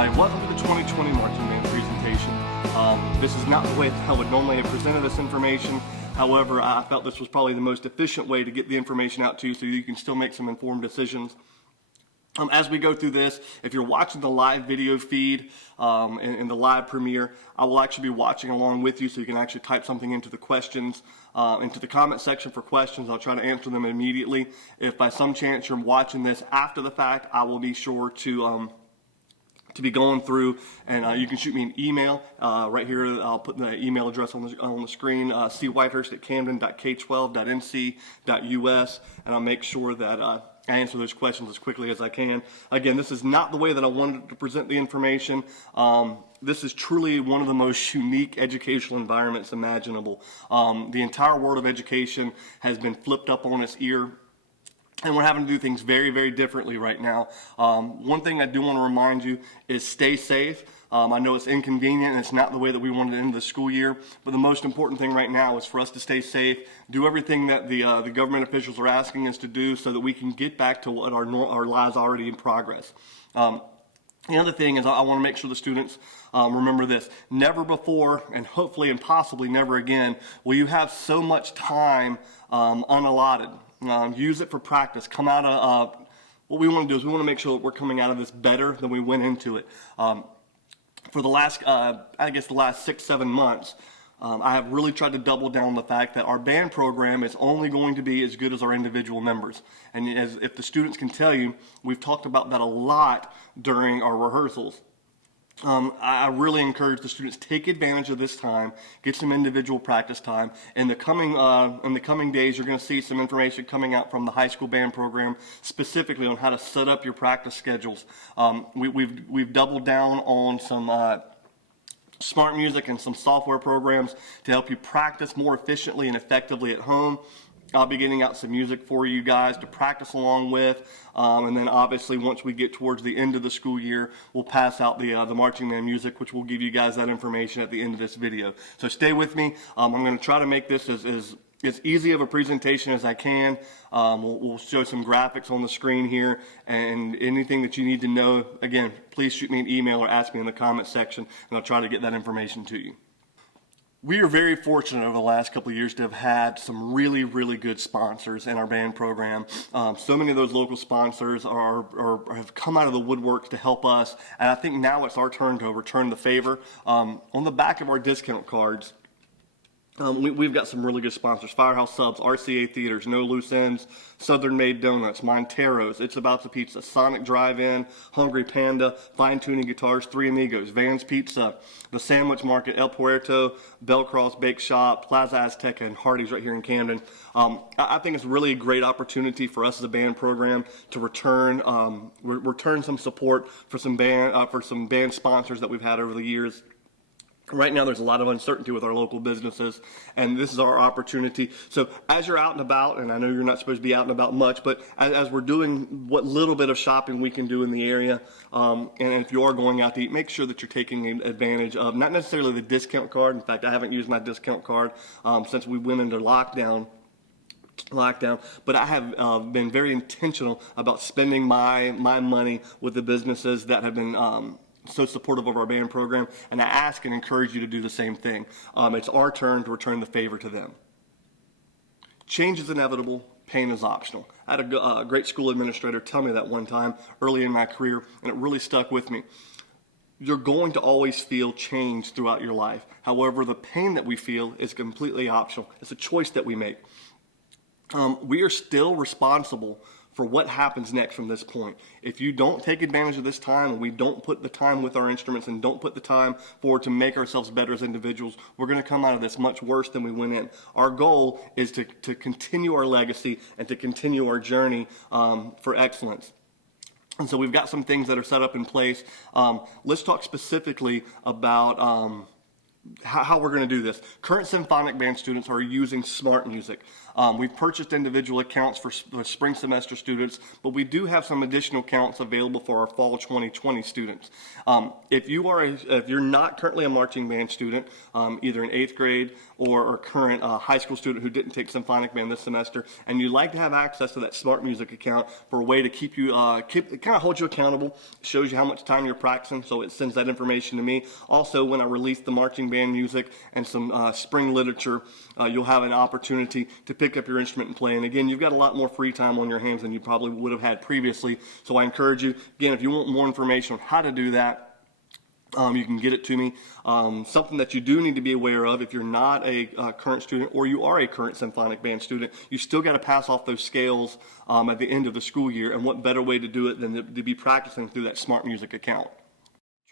everybody, welcome to the 2020 Marching Band presentation. This is not the way I would normally have presented this information. However, I felt this was probably the most efficient way to get the information out to you so you can still make some informed decisions. As we go through this, if you're watching the live video feed in the live premiere, I will actually be watching along with you so you can actually type something into the questions, into the comment section for questions. I'll try to answer them immediately. If by some chance you're watching this after the fact, I will be sure to be going through, and you can shoot me an email right here. I'll put the email address on the screen, cwhitehurst@camden.k12.nc.us, and I'll make sure that I answer those questions as quickly as I can. Again, this is not the way that I wanted to present the information. This is truly one of the most unique educational environments imaginable. The entire world of education has been flipped up on its ear, and we're having to do things very, very differently right now. One thing I do want to remind you is stay safe. I know it's inconvenient and it's not the way that we wanted to end the school year, but the most important thing right now is for us to stay safe, do everything that the government officials are asking us to do so that we can get back to what our lives are already in progress. The other thing is I want to make sure the students remember this. Never before, and hopefully and possibly never again, will you have so much time unallotted. Use it for practice. Come out of, what we want to do is we want to make sure that we're coming out of this better than we went into it. For the last, the last 6-7 months, I have really tried to double down on the fact that our band program is only going to be as good as our individual members. And if the students can tell you, we've talked about that a lot during our rehearsals. I really encourage the students, take advantage of this time, get some individual practice time. In the coming days, you're going to see some information coming out from the high school band program, specifically on how to set up your practice schedules. We've doubled down on some smart music and some software programs to help you practice more efficiently and effectively at home. I'll be getting out some music for you guys to practice along with, and then obviously once we get towards the end of the school year, we'll pass out the marching band music, which will give you guys that information at the end of this video. So stay with me. I'm going to try to make this as easy of a presentation as I can. We'll show some graphics on the screen here, and anything that you need to know, again, please shoot me an email or ask me in the comment section, and I'll try to get that information to you. We are very fortunate over the last couple of years to have had some really, really good sponsors in our band program. So many of those local sponsors have come out of the woodwork to help us, and I think now it's our turn to return the favor. On the back of our discount cards, we've got some really good sponsors: Firehouse Subs, RCA Theaters, No Loose Ends, Southern Made Donuts, Montero's, It's About the Pizza, Sonic Drive-In, Hungry Panda, Fine Tuning Guitars, Three Amigos, Van's Pizza, The Sandwich Market, El Puerto, Bellcross Bake Shop, Plaza Azteca, and Hardee's right here in Camden. I think it's really a great opportunity for us as a band program to return some support for some band sponsors that we've had over the years. Right now, there's a lot of uncertainty with our local businesses, and this is our opportunity. So as you're out and about, and I know you're not supposed to be out and about much, but as we're doing what little bit of shopping we can do in the area, and if you are going out to eat, make sure that you're taking advantage of not necessarily the discount card. In fact, I haven't used my discount card since we went into lockdown, but I have been very intentional about spending my money with the businesses that have been so supportive of our band program, and I ask and encourage you to do the same thing. It's our turn to return the favor to them. Change is inevitable, pain is optional. I had a great school administrator tell me that one time early in my career, and it really stuck with me. You're going to always feel change throughout your life. However, the pain that we feel is completely optional. It's a choice that we make. We are still responsible for what happens next from this point. If you don't take advantage of this time, and we don't put the time with our instruments and don't put the time forward to make ourselves better as individuals, we're going to come out of this much worse than we went in. Our goal is to continue our legacy and to continue our journey for excellence. And so we've got some things that are set up in place. Let's talk specifically about how we're going to do this. Current symphonic band students are using Smart Music. We've purchased individual accounts for the spring semester students, but we do have some additional accounts available for our fall 2020 students. If you're not currently a marching band student, either in 8th grade or current high school student who didn't take symphonic band this semester, and you'd like to have access to that Smart Music account for a way to keep you, kind of hold you accountable, shows you how much time you're practicing, so it sends that information to me. Also, when I release the marching band music and some spring literature, you'll have an opportunity to pick up your instrument and play. And again, you've got a lot more free time on your hands than you probably would have had previously. So I encourage you, again, if you want more information on how to do that, you can get it to me. Something that you do need to be aware of, if you're not a current student or you are a current symphonic band student, you still got to pass off those scales at the end of the school year. And what better way to do it than to be practicing through that Smart Music account.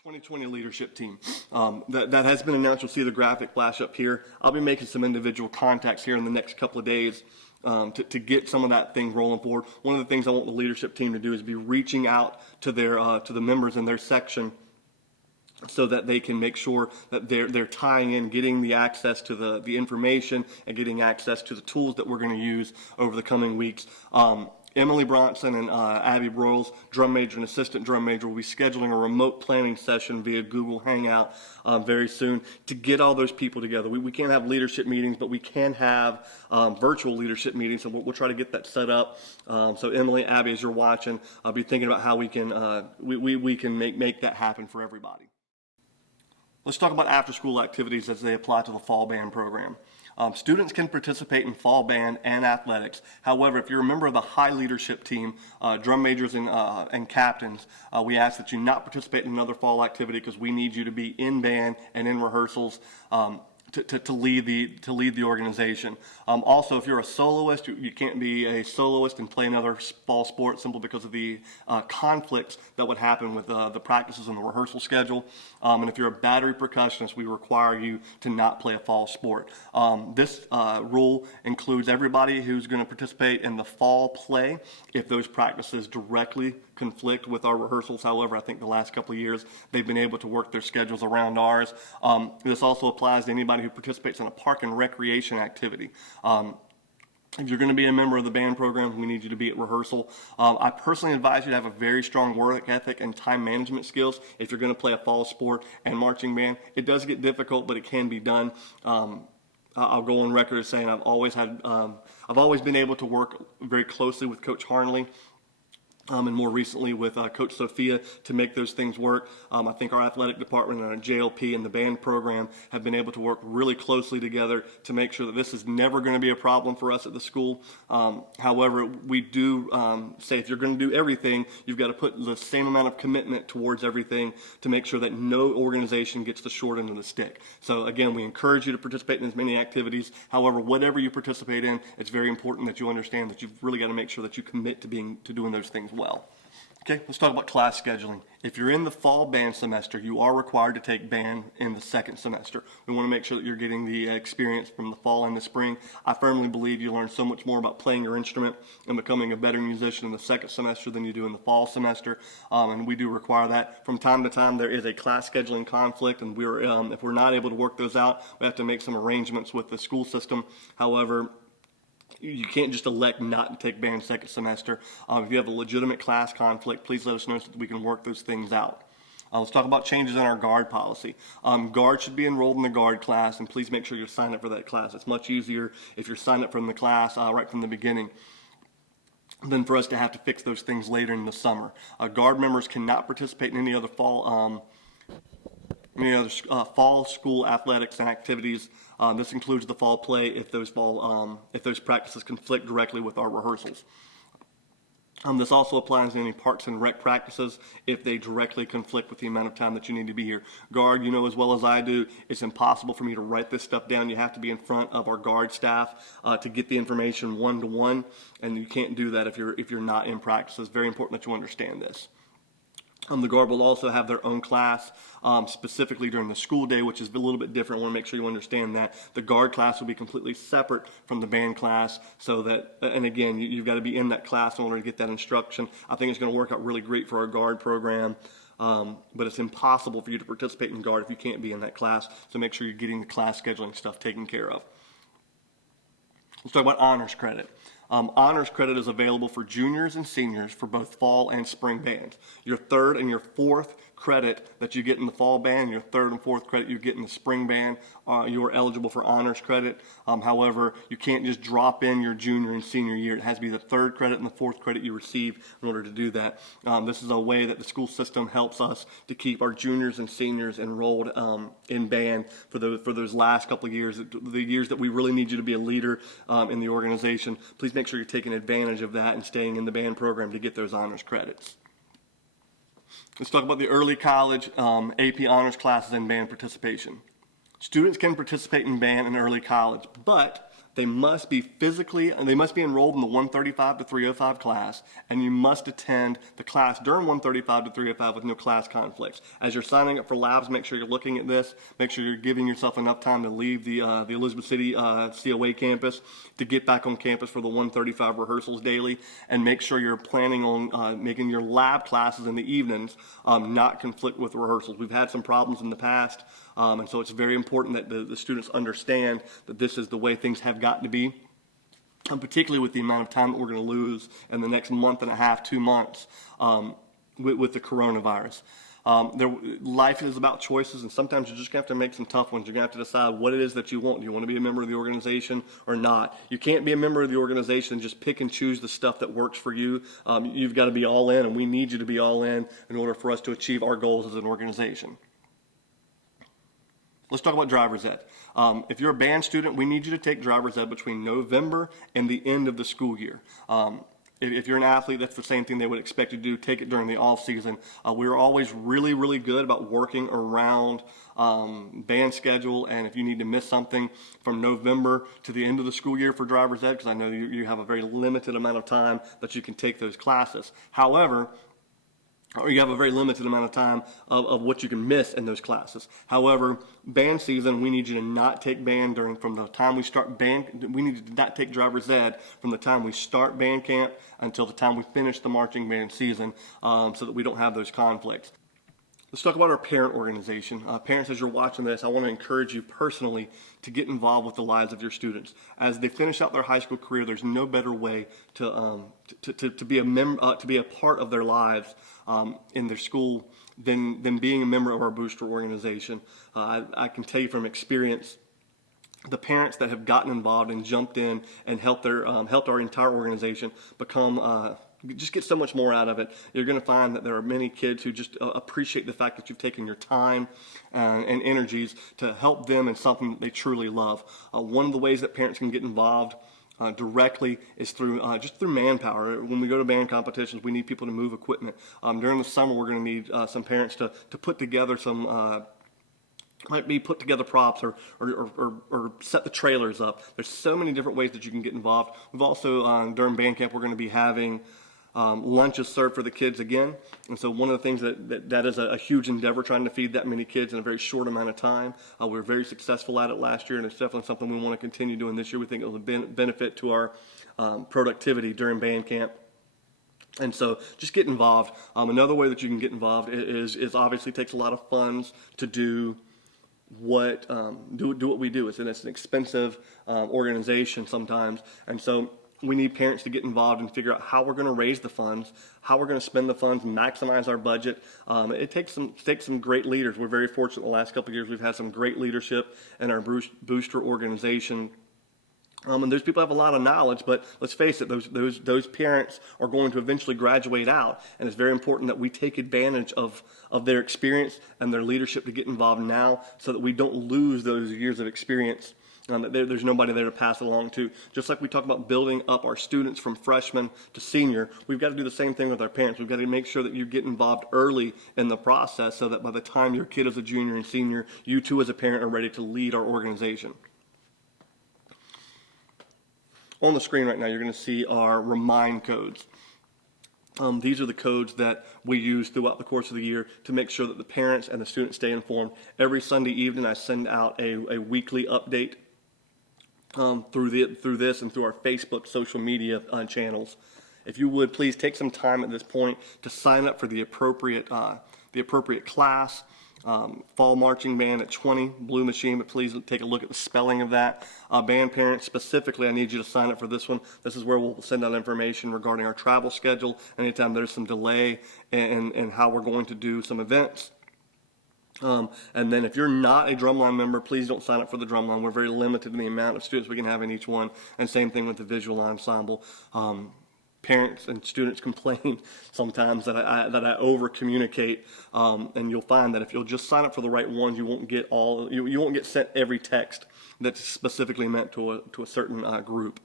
2020 leadership team. That has been announced. You'll see the graphic flash up here. I'll be making some individual contacts here in the next couple of days to get some of that thing rolling forward. One of the things I want the leadership team to do is be reaching out to the members in their section so that they can make sure that they're tying in, getting the access to the information and getting access to the tools that we're going to use over the coming weeks. Emily Bronson and Abby Broyles, drum major and assistant drum major, will be scheduling a remote planning session via Google Hangout very soon to get all those people together. We can't have leadership meetings, but we can have virtual leadership meetings, and we'll try to get that set up. So Emily, Abby, as you're watching, I'll be thinking about how we can make that happen for everybody. Let's talk about after-school activities as they apply to the fall band program. Students can participate in fall band and athletics. However, if you're a member of the high leadership team, drum majors and captains, we ask that you not participate in another fall activity because we need you to be in band and in rehearsals to lead the organization. Also, if you're a soloist, you can't be a soloist and play another fall sport simply because of the conflicts that would happen with the practices and the rehearsal schedule. And if you're a battery percussionist, we require you to not play a fall sport. This rule includes everybody who's going to participate in the fall play if those practices directly conflict with our rehearsals. However, I think the last couple of years they've been able to work their schedules around ours. This also applies to anybody who participates in a park and recreation activity. If you're going to be a member of the band program, we need you to be at rehearsal. I personally advise you to have a very strong work ethic and time management skills if you're going to play a fall sport and marching band. It does get difficult, but it can be done. I'll go on record as saying I've always been able to work very closely with Coach Harnley. And more recently with Coach Sophia to make those things work. I think our athletic department and our JLP and the band program have been able to work really closely together to make sure that this is never going to be a problem for us at the school. However, we do say if you're going to do everything, you've got to put the same amount of commitment towards everything to make sure that no organization gets the short end of the stick. So again, we encourage you to participate in as many activities. However, whatever you participate in, it's very important that you understand that you've really got to make sure that you commit to doing those things well. Okay, let's talk about class scheduling. If you're in the fall band semester, you are required to take band in the second semester. We want to make sure that you're getting the experience from the fall and the spring. I firmly believe you learn so much more about playing your instrument and becoming a better musician in the second semester than you do in the fall semester, and we do require that. From time to time, there is a class scheduling conflict, and if we're not able to work those out, we have to make some arrangements with the school system. However, you can't just elect not to take band second semester. If you have a legitimate class conflict, please let us know so that we can work those things out. Let's talk about changes in our guard policy. Guard should be enrolled in the guard class, and please make sure you're signed up for that class. It's much easier if you're signed up from the class right from the beginning than for us to have to fix those things later in the summer. Guard members cannot participate in any other fall school athletics and activities. This includes the fall play if those practices conflict directly with our rehearsals. This also applies to any parks and rec practices if they directly conflict with the amount of time that you need to be here. Guard, you know as well as I do, it's impossible for me to write this stuff down. You have to be in front of our guard staff to get the information one-to-one, and you can't do that if you're not in practice. It's very important that you understand this. The guard will also have their own class specifically during the school day, which is a little bit different. I want to make sure you understand that. The guard class will be completely separate from the band class so that, and again, you've got to be in that class in order to get that instruction. I think it's going to work out really great for our guard program. but it's impossible for you to participate in guard if you can't be in that class. So make sure you're getting the class scheduling stuff taken care of. Let's talk about honors credit. Honors credit is available for juniors and seniors for both fall and spring bands. Your third and your fourth credit that you get in the fall band, your third and fourth credit you get in the spring band, you're eligible for honors credit. However, you can't just drop in your junior and senior year. It has to be the third credit and the fourth credit you receive in order to do that. This is a way that the school system helps us to keep our juniors and seniors enrolled in band for those last couple of years, the years that we really need you to be a leader in the organization. Please make sure you're taking advantage of that and staying in the band program to get those honors credits. Let's talk about the early college AP honors classes and band participation. Students can participate in band in early college, but they must be enrolled in the 135 to 305 class, and you must attend the class during 135 to 305 with no class conflicts. As you're signing up for labs, make sure you're looking at this. Make sure you're giving yourself enough time to leave the Elizabeth City COA campus to get back on campus for the 135 rehearsals daily, and make sure you're planning on making your lab classes in the evenings not conflict with rehearsals. We've had some problems in the past. And so it's very important that the students understand that this is the way things have got to be, particularly with the amount of time that we're going to lose in the next month and a half, 2 months with the coronavirus. Life is about choices, and sometimes you're just going to have to make some tough ones. You're going to have to decide what it is that you want. Do you want to be a member of the organization or not? You can't be a member of the organization and just pick and choose the stuff that works for you. You've got to be all in, and we need you to be all in order for us to achieve our goals as an organization. Let's talk about driver's ed. If you're a band student, we need you to take driver's ed between November and the end of the school year. If you're an athlete, that's the same thing they would expect you to do. Take it during the off season. We're always really, really good about working around band schedule, and if you need to miss something from November to the end of the school year for driver's ed, because I know you have a very limited amount of time that you can take those classes. However, or you have a very limited amount of time of what you can miss in those classes. However, band season, we need you to not take band from the time we start band. We need you to not take driver's ed from the time we start band camp until the time we finish the marching band season, so that we don't have those conflicts. Let's talk about our parent organization. Parents, as you're watching this, I want to encourage you personally to get involved with the lives of your students. As they finish out their high school career, there's no better way to be a part of their lives in their school than being a member of our booster organization. I can tell you from experience, the parents that have gotten involved and jumped in and helped our entire organization just get so much more out of it. You're going to find that there are many kids who just appreciate the fact that you've taken your time and energies to help them in something that they truly love. One of the ways that parents can get involved directly is through manpower. When we go to band competitions, we need people to move equipment. During the summer, we're going to need some parents to put together some might be put together props or set the trailers up. There's so many different ways that you can get involved. We've also, during band camp, we're going to be having lunches served for the kids again. And so one of the things that is a huge endeavor, trying to feed that many kids in a very short amount of time. We were very successful at it last year, and it's definitely something we want to continue doing this year. We think it will benefit to our productivity during band camp. And so just get involved. Another way that you can get involved is obviously takes a lot of funds to do what we do. It's an expensive organization sometimes, and so we need parents to get involved and figure out how we're going to raise the funds, how we're going to spend the funds, maximize our budget. It takes some great leaders. We're very fortunate the last couple of years we've had some great leadership in our booster organization. And those people have a lot of knowledge, but let's face it, those parents are going to eventually graduate out, and it's very important that we take advantage of their experience and their leadership to get involved now, so that we don't lose those years of experience. There's nobody there to pass it along to. Just like we talk about building up our students from freshman to senior, we've got to do the same thing with our parents. We've got to make sure that you get involved early in the process, so that by the time your kid is a junior and senior, you too as a parent are ready to lead our organization. On the screen right now, you're going to see our remind codes. These are the codes that we use throughout the course of the year to make sure that the parents and the students stay informed. Every Sunday evening, I send out a weekly update through this and through our Facebook social media channels. If you would, please take some time at this point to sign up for the appropriate the appropriate class. Fall marching band at 20, Blue Machine, but please take a look at the spelling of that. Band parents, specifically, I need you to sign up for this one. This is where we'll send out information regarding our travel schedule anytime there's some delay in how we're going to do some events. And then if you're not a drumline member, please don't sign up for the drumline. We're very limited in the amount of students we can have in each one. And same thing with the visual ensemble. Parents and students complain sometimes that I over communicate, and you'll find that if you'll just sign up for the right ones, you won't get you won't get sent every text that's specifically meant to a certain group.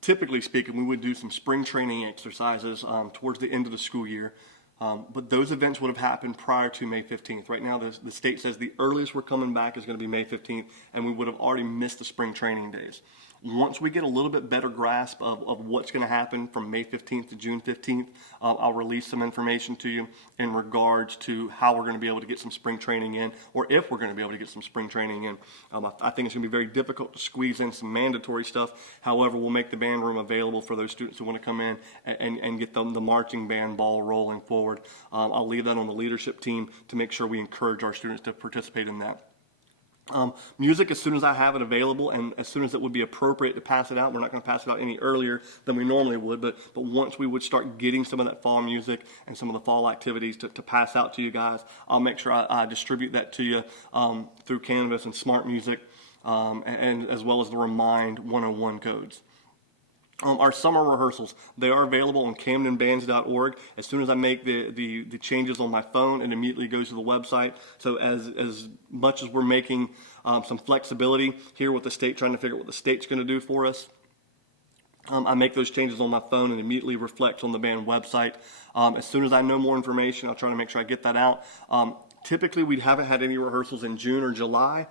Typically speaking, we would do some spring training exercises towards the end of the school year. But those events would have happened prior to May 15th. Right now, the state says the earliest we're coming back is going to be May 15th, and we would have already missed the spring training days. Once we get a little bit better grasp of what's going to happen from May 15th to June 15th, I'll release some information to you in regards to how we're going to be able to get some spring training in, or if we're going to be able to get some spring training in. I think it's going to be very difficult to squeeze in some mandatory stuff. However, we'll make the band room available for those students who want to come in and get the marching band ball rolling forward. I'll leave that on the leadership team to make sure we encourage our students to participate in that. Music, as soon as I have it available and as soon as it would be appropriate to pass it out, we're not going to pass it out any earlier than we normally would, but once we would start getting some of that fall music and some of the fall activities to pass out to you guys, I'll make sure I distribute that to you through Canvas and Smart Music, and as well as the Remind 101 codes. Our summer rehearsals, they are available on CamdenBands.org. As soon as I make the changes on my phone, it immediately goes to the website. So as much as we're making some flexibility here with the state, trying to figure out what the state's going to do for us, I make those changes on my phone and immediately reflects on the band website. As soon as I know more information, I'll try to make sure I get that out. Typically, we haven't had any rehearsals in June or July,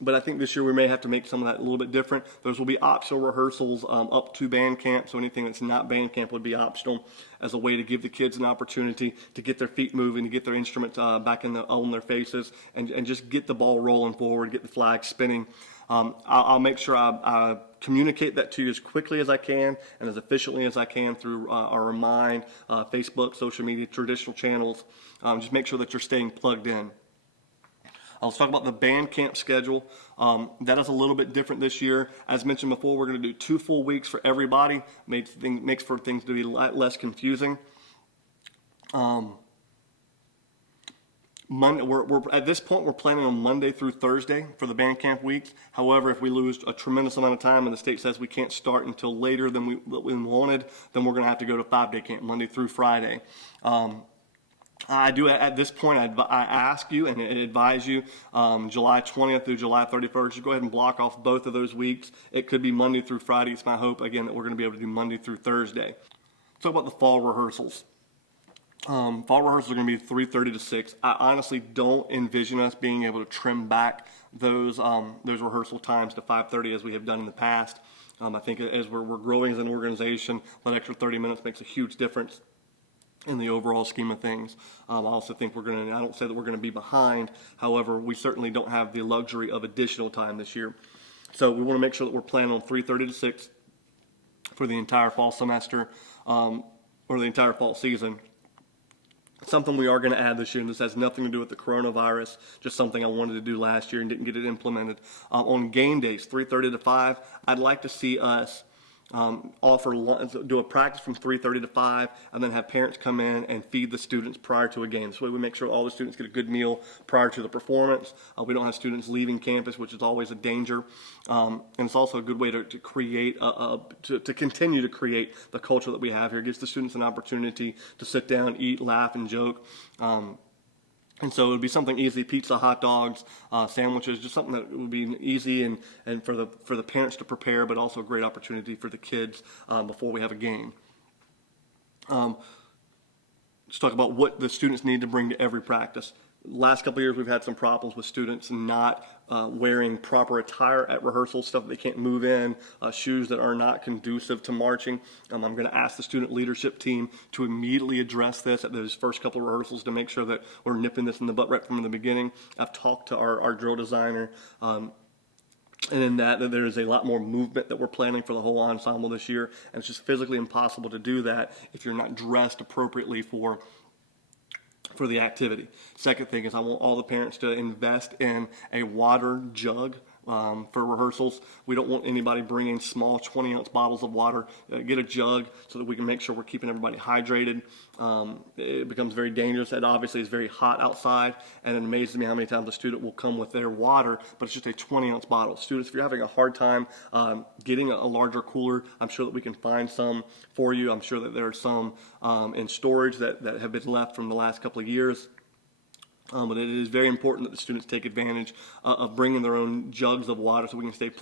but I think this year we may have to make some of that a little bit different. Those will be optional rehearsals up to band camp, so anything that's not band camp would be optional as a way to give the kids an opportunity to get their feet moving, to get their instruments back on their faces, and just get the ball rolling forward, get the flag spinning. I'll make sure I communicate that to you as quickly as I can and as efficiently as I can through our Remind, Facebook, social media, traditional channels. Just make sure that you're staying plugged in. Let's talk about the band camp schedule. That is a little bit different this year. As mentioned before, we're going to do 2 full weeks for everybody. Makes for things to be a lot less confusing. We're at this point, we're planning on Monday through Thursday for the band camp weeks. However, if we lose a tremendous amount of time and the state says we can't start until later than we wanted, then we're going to have to go to 5-day camp, Monday through Friday. I do at this point, I ask you and advise you, July 20th through July 31st, just go ahead and block off both of those weeks. It could be Monday through Friday. It's my hope, again, that we're going to be able to do Monday through Thursday. Let's talk about the fall rehearsals. Fall rehearsals are going to be 3:30 to 6. I honestly don't envision us being able to trim back those rehearsal times to 5:30 as we have done in the past. I think as we're growing as an organization, that extra 30 minutes makes a huge difference in the overall scheme of things. I also think I don't say that we're going to be behind. However, we certainly don't have the luxury of additional time this year. So we want to make sure that we're planning on 3:30 to 6 for the entire fall semester, or the entire fall season. Something we are going to add this year, and this has nothing to do with the coronavirus, just something I wanted to do last year and didn't get it implemented. On game days, 3:30 to 5, I'd like to see us do a practice from 3:30 to 5, and then have parents come in and feed the students prior to a game. So we make sure all the students get a good meal prior to the performance. We don't have students leaving campus, which is always a danger. And it's also a good way to create, to continue to create the culture that we have here. It gives the students an opportunity to sit down, eat, laugh, and joke. And so it would be something easy: pizza, hot dogs, sandwiches, just something that would be easy and for the parents to prepare, but also a great opportunity for the kids before we have a game. Let's talk about what the students need to bring to every practice. Last couple of years, we've had some problems with students not wearing proper attire at rehearsal, stuff that they can't move in, shoes that are not conducive to marching. I'm going to ask the student leadership team to immediately address this at those first couple of rehearsals to make sure that we're nipping this in the butt right from the beginning. I've talked to our drill designer, and in that there is a lot more movement that we're planning for the whole ensemble this year, and it's just physically impossible to do that if you're not dressed appropriately for for the activity. Second thing is I want all the parents to invest in a water jug for rehearsals. We don't want anybody bringing small 20-ounce bottles of water. Get a jug so that we can make sure we're keeping everybody hydrated. It becomes very dangerous. It obviously is very hot outside, and it amazes me how many times a student will come with their water, but it's just a 20-ounce bottle. Students, if you're having a hard time getting a larger cooler, I'm sure that we can find some for you. I'm sure that there are some in storage that have been left from the last couple of years. But it is very important that the students take advantage of bringing their own jugs of water so we can stay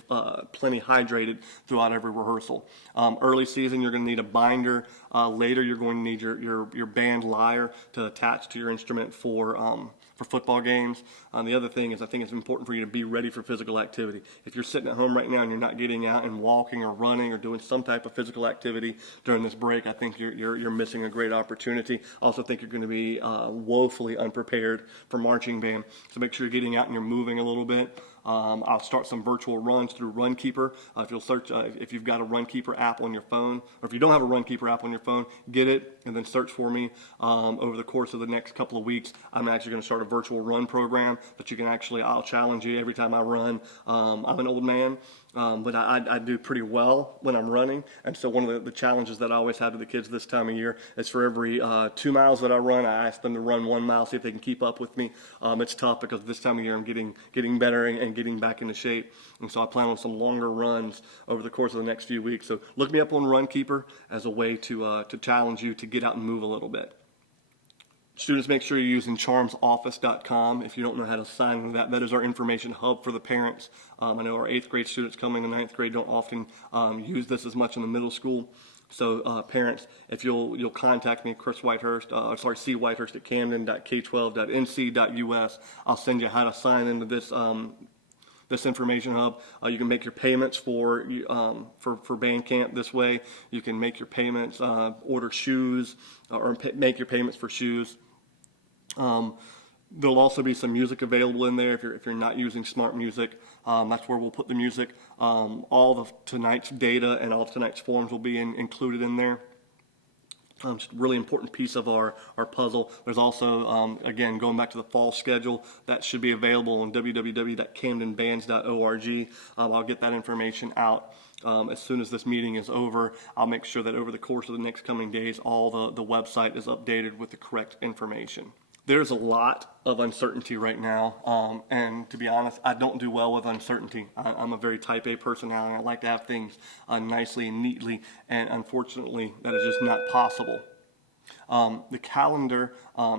plenty hydrated throughout every rehearsal. Early season, you're going to need a binder. Later, you're going to need your band lyre to attach to your instrument for football games. The other thing is I think it's important for you to be ready for physical activity. If you're sitting at home right now and you're not getting out and walking or running or doing some type of physical activity during this break, I think you're missing a great opportunity. I also think you're going to be woefully unprepared for marching band. So make sure you're getting out and you're moving a little bit. I'll start some virtual runs through Runkeeper. If you'll search, if you've got a Runkeeper app on your phone, or if you don't have a Runkeeper app on your phone, get it and then search for me. Over the course of the next couple of weeks, I'm actually going to start a virtual run program that you can actually, I'll challenge you every time I run. I'm an old man. But I do pretty well when I'm running. And so one of the challenges that I always have to the kids this time of year is for every 2 miles that I run, I ask them to run 1 mile, see if they can keep up with me. It's tough because this time of year I'm getting better and getting back into shape. And so I plan on some longer runs over the course of the next few weeks. So look me up on Runkeeper as a way to challenge you to get out and move a little bit. Students, make sure you're using charmsoffice.com. If you don't know how to sign into that, that is our information hub for the parents. I know our 8th grade students coming to 9th grade don't often use this as much in the middle school. So parents, if you'll contact me, Chris Whitehurst, C. Whitehurst at camden.k12.nc.us. I'll send you how to sign into this this information hub. You can make your payments for band camp this way. You can make your payments, order shoes, or make your payments for shoes. There'll also be some music available in there if you're not using Smart Music. That's where we'll put the music. All of tonight's data and all of tonight's forms will be included in there. Just a really important piece of our puzzle. There's also, again, going back to the fall schedule, that should be available on www.camdenbands.org. I'll get that information out as soon as this meeting is over. I'll make sure that over the course of the next coming days, all the website is updated with the correct information. There's a lot of uncertainty right now, and to be honest, I don't do well with uncertainty. I'm a very type A personality. I like to have things nicely and neatly, and unfortunately, that is just not possible. The calendar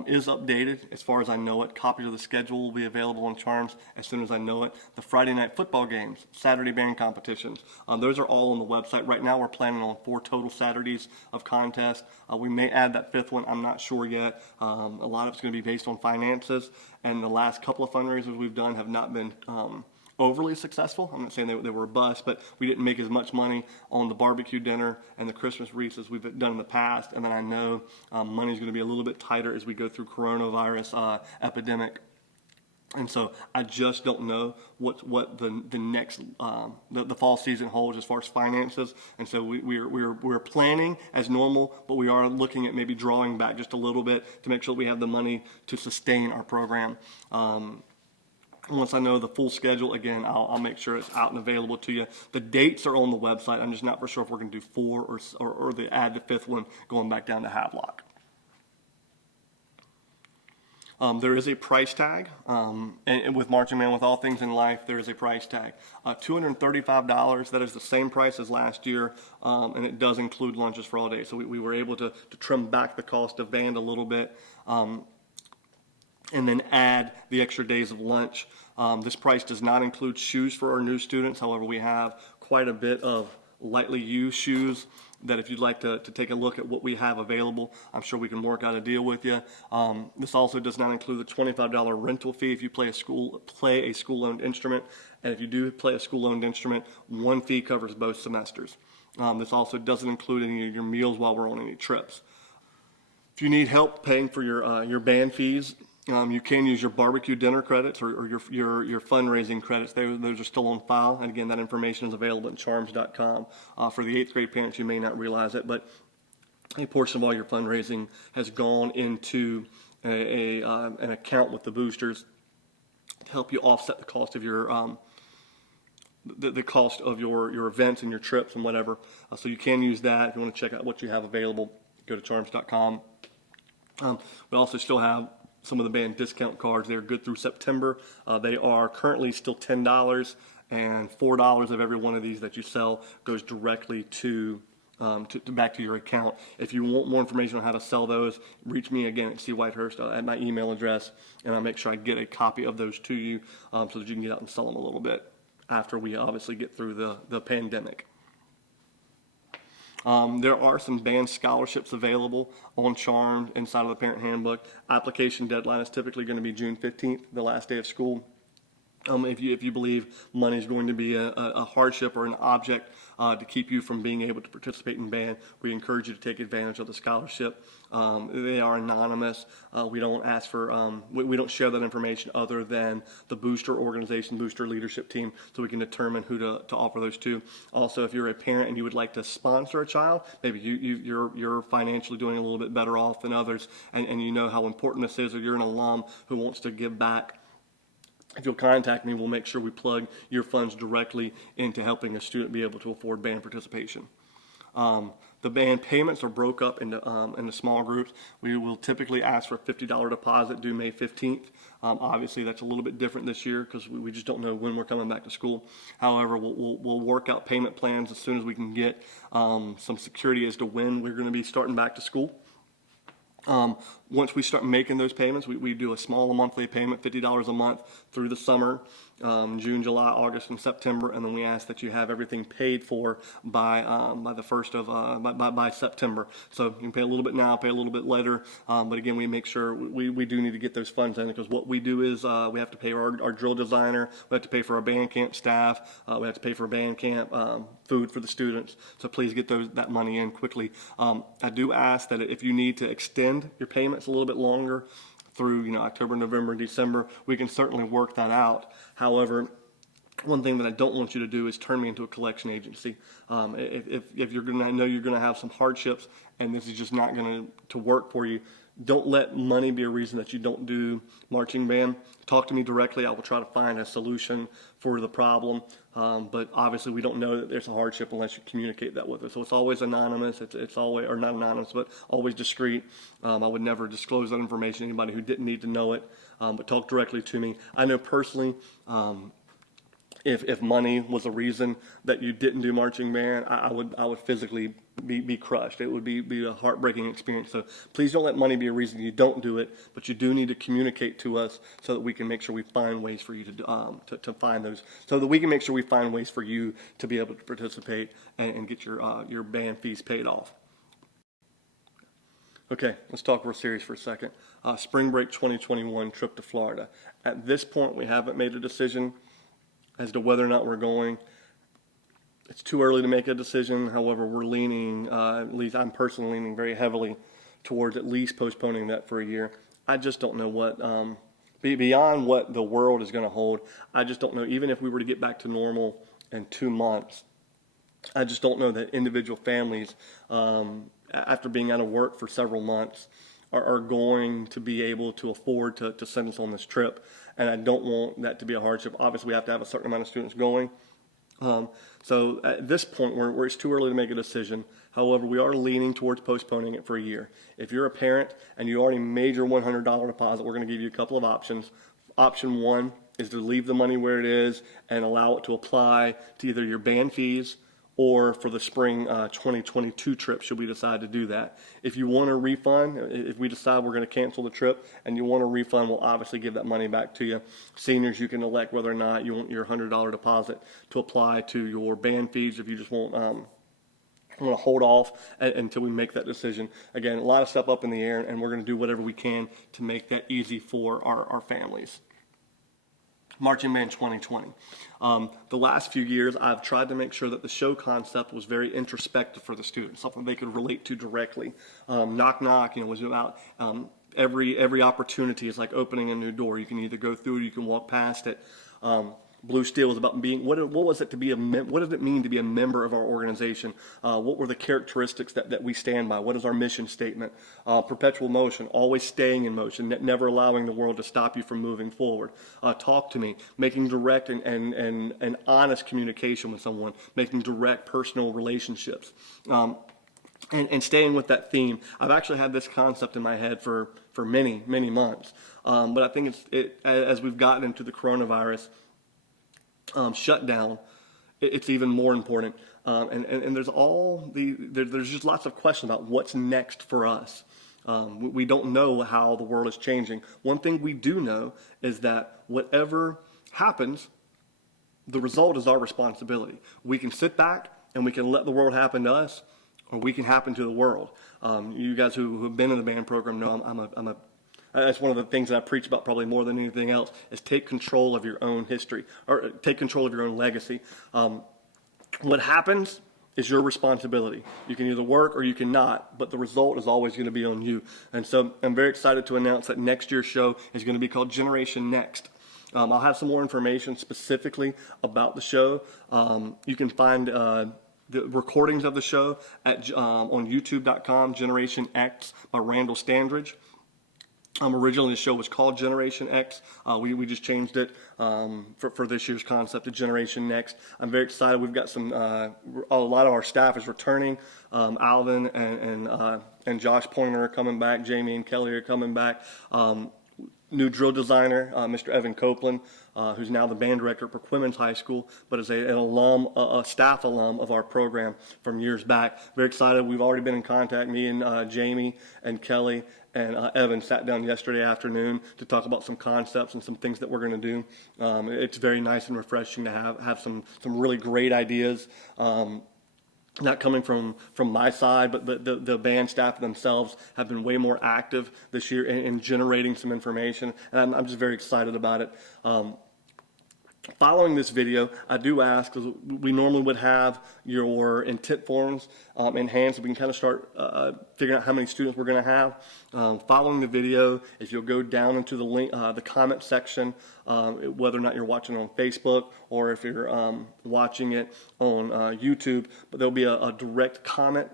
is updated as far as I know it. Copies of the schedule will be available on Charms as soon as I know it. The Friday night football games, Saturday band competitions, those are all on the website. Right now we're planning on 4 total Saturdays of contest. We may add that 5th one, I'm not sure yet. A lot of it's going to be based on finances, and the last couple of fundraisers we've done have not been overly successful. I'm not saying they were a bust, but we didn't make as much money on the barbecue dinner and the Christmas wreaths as we've done in the past. And then I know money's going to be a little bit tighter as we go through coronavirus epidemic. And so I just don't know what the next the fall season holds as far as finances. And so we're planning as normal, but we are looking at maybe drawing back just a little bit to make sure we have the money to sustain our program. Once I know the full schedule, again, I'll make sure it's out and available to you. The dates are on the website. I'm just not for sure if we're going to do 4 or add the 5th one going back down to Havelock. There is a price tag, and with Marching Band, with all things in life, there is a price tag. $235, that is the same price as last year, and it does include lunches for all day. So we were able to trim back the cost of band a little bit. And then add the extra days of lunch. This price does not include shoes for our new students. However, we have quite a bit of lightly used shoes that if you'd like to take a look at what we have available, I'm sure we can work out a deal with you. This also does not include the $25 rental fee if you play a school-owned instrument. And if you do play a school-owned instrument, one fee covers both semesters. This also doesn't include any of your meals while we're on any trips. If you need help paying for your band fees, you can use your barbecue dinner credits or your fundraising credits. Those are still on file. And again, that information is available at charms.com. For the 8th grade parents, you may not realize it, but a portion of all your fundraising has gone into an account with the boosters to help you offset the cost of your the cost of your events and your trips and whatever. So you can use that. If you want to check out what you have available, go to charms.com. We also still have some of the band discount cards. They're good through September. They are currently still $10, and $4 of every one of these that you sell goes directly to back to your account. If you want more information on how to sell those, reach me again at C. Whitehurst at my email address, and I'll make sure I get a copy of those to you so that you can get out and sell them a little bit after we obviously get through the pandemic. There are some band scholarships available on Charmed inside of the parent handbook. Application deadline is typically going to be June 15th, the last day of school. If you believe money is going to be a hardship or an object to keep you from being able to participate in band, we encourage you to take advantage of the scholarship. They are anonymous. We don't ask for, we don't share that information other than the booster organization, booster leadership team, so we can determine who to offer those to. Also, if you're a parent and you would like to sponsor a child, maybe you're financially doing a little bit better off than others, and you know how important this is, or you're an alum who wants to give back. If you'll contact me, we'll make sure we plug your funds directly into helping a student be able to afford band participation. The band payments are broke up into small groups. We will typically ask for a $50 deposit due May 15th. Obviously, that's a little bit different this year because we just don't know when we're coming back to school. However, we'll work out payment plans as soon as we can get some security as to when we're going to be starting back to school. Once we start making those payments, we do a small monthly payment, $50 a month through the summer, June, July, August, and September, and then we ask that you have everything paid for by the first of by September. So you can pay a little bit now, pay a little bit later, but again, we make sure we do need to get those funds in, because what we do is we have to pay our drill designer, we have to pay for our band camp staff, we have to pay for band camp food for the students. So please get that money in quickly. I do ask that if you need to extend your payments a little bit longer through October, November, and December, we can certainly work that out. However, one thing that I don't want you to do is turn me into a collection agency. If you're going to know you're going to have some hardships and this is just not going to work for you, don't let money be a reason that you don't do marching band. Talk to me directly. I will try to find a solution for the problem. But obviously, we don't know that there's a hardship unless you communicate that with us. So it's always anonymous. It's always, or not anonymous, but always discreet. I would never disclose that information to anybody who didn't need to know it. But talk directly to me. I know personally, if money was a reason that you didn't do marching band, I would physically be crushed. It would be a heartbreaking experience. So please don't let money be a reason you don't do it, but you do need to communicate to us so that we can make sure we find ways for you to find those, so that we can make sure we find ways for you to be able to participate and get your band fees paid off. Okay, let's talk real serious for a second. Spring break 2021 trip to Florida. At this point, we haven't made a decision as to whether or not we're going. It's too early to make a decision. However, we're leaning, at least I'm personally leaning very heavily towards at least postponing that for a year. I just don't know what, beyond what the world is going to hold, I just don't know. Even if we were to get back to normal in 2 months, I just don't know that individual families, after being out of work for several months, are going to be able to afford to send us on this trip. And I don't want that to be a hardship. Obviously, we have to have a certain amount of students going. So at this point, where it's too early to make a decision. However, we are leaning towards postponing it for a year. If you're a parent and you already made your $100 deposit, we're going to give you a couple of options. Option one is to leave the money where it is and allow it to apply to either your band fees or for the spring 2022 trip, should we decide to do that. If you want a refund, if we decide we're going to cancel the trip and you want a refund, we'll obviously give that money back to you. Seniors, you can elect whether or not you want your $100 deposit to apply to your band fees. If you just want to hold off until we make that decision. Again, a lot of stuff up in the air, and we're going to do whatever we can to make that easy for our families. Marching Band 2020. The last few years, I've tried to make sure that the show concept was very introspective for the students, something they could relate to directly. Knock Knock, was about every opportunity is like opening a new door. You can either go through it, or you can walk past it. Blue Steel is about being, what was it to be what does it mean to be a member of our organization? What were the characteristics that we stand by? What is our mission statement? Perpetual motion, always staying in motion, never allowing the world to stop you from moving forward. Talk to me, making direct and honest communication with someone, making direct personal relationships. And staying with that theme. I've actually had this concept in my head for many, many months. But I think as we've gotten into the coronavirus shutdown, it's even more important. And there's just lots of questions about what's next for us. We don't know how the world is changing. One thing we do know is that whatever happens, the result is our responsibility. We can sit back and we can let the world happen to us, or we can happen to the world. You guys who have been in the band program know that's one of the things that I preach about probably more than anything else, is take control of your own history, or take control of your own legacy. What happens is your responsibility. You can either work or you cannot, but the result is always going to be on you. And so I'm very excited to announce that next year's show is going to be called Generation Next. I'll have some more information specifically about the show. You can find the recordings of the show on youtube.com, Generation X by Randall Standridge. Originally, the show was called Generation X. We just changed it for this year's concept to Generation Next. I'm very excited. We've got a lot of our staff is returning. Alvin and Josh Pointer are coming back. Jamie and Kelly are coming back. New drill designer, Mr. Evan Copeland, who's now the band director at Perquimans High School, but is a staff alum of our program from years back. Very excited. We've already been in contact. Me and Jamie and Kelly and Evan sat down yesterday afternoon to talk about some concepts and some things that we're going to do. It's very nice and refreshing to have some really great ideas. Not coming from my side, but the band staff themselves have been way more active this year in generating some information, and I'm just very excited about it. Following this video, I do ask, because we normally would have your intent forms in hand, so we can kind of start figuring out how many students we're going to have. Following the video, if you'll go down into the link, the comment section, whether or not you're watching on Facebook or if you're watching it on YouTube, but there'll be a direct comment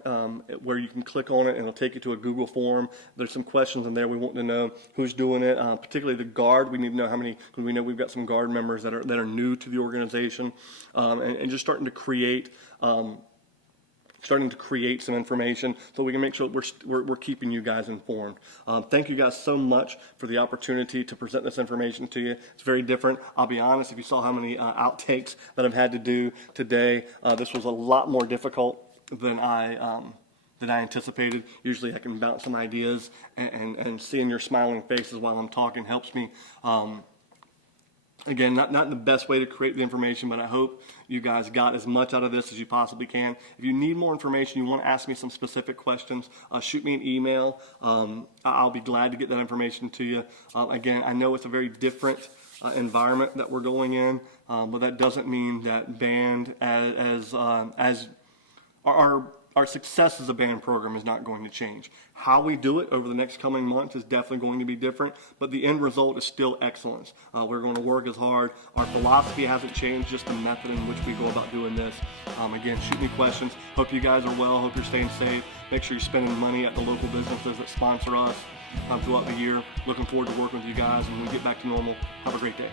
where you can click on it and it'll take you to a Google form. There's some questions in there we want to know who's doing it, particularly the guard. We need to know how many, because we know we've got some guard members that are new to the organization, and just starting to create some information so we can make sure we're keeping you guys informed. Thank you guys so much for the opportunity to present this information to you. It's very different. I'll be honest, if you saw how many outtakes that I've had to do today, this was a lot more difficult than I anticipated. Usually I can bounce some ideas, and seeing your smiling faces while I'm talking helps me. Again, not the best way to create the information, but I hope you guys got as much out of this as you possibly can. If you need more information, you want to ask me some specific questions, shoot me an email. I'll be glad to get that information to you. Again, I know it's a very different environment that we're going in, but that doesn't mean that band as our success as a band program is not going to change. How we do it over the next coming months is definitely going to be different, but the end result is still excellence. We're going to work as hard. Our philosophy hasn't changed, just the method in which we go about doing this. Again, shoot me questions. Hope you guys are well. Hope you're staying safe. Make sure you're spending money at the local businesses that sponsor us throughout the year. Looking forward to working with you guys, and when we get back to normal, have a great day.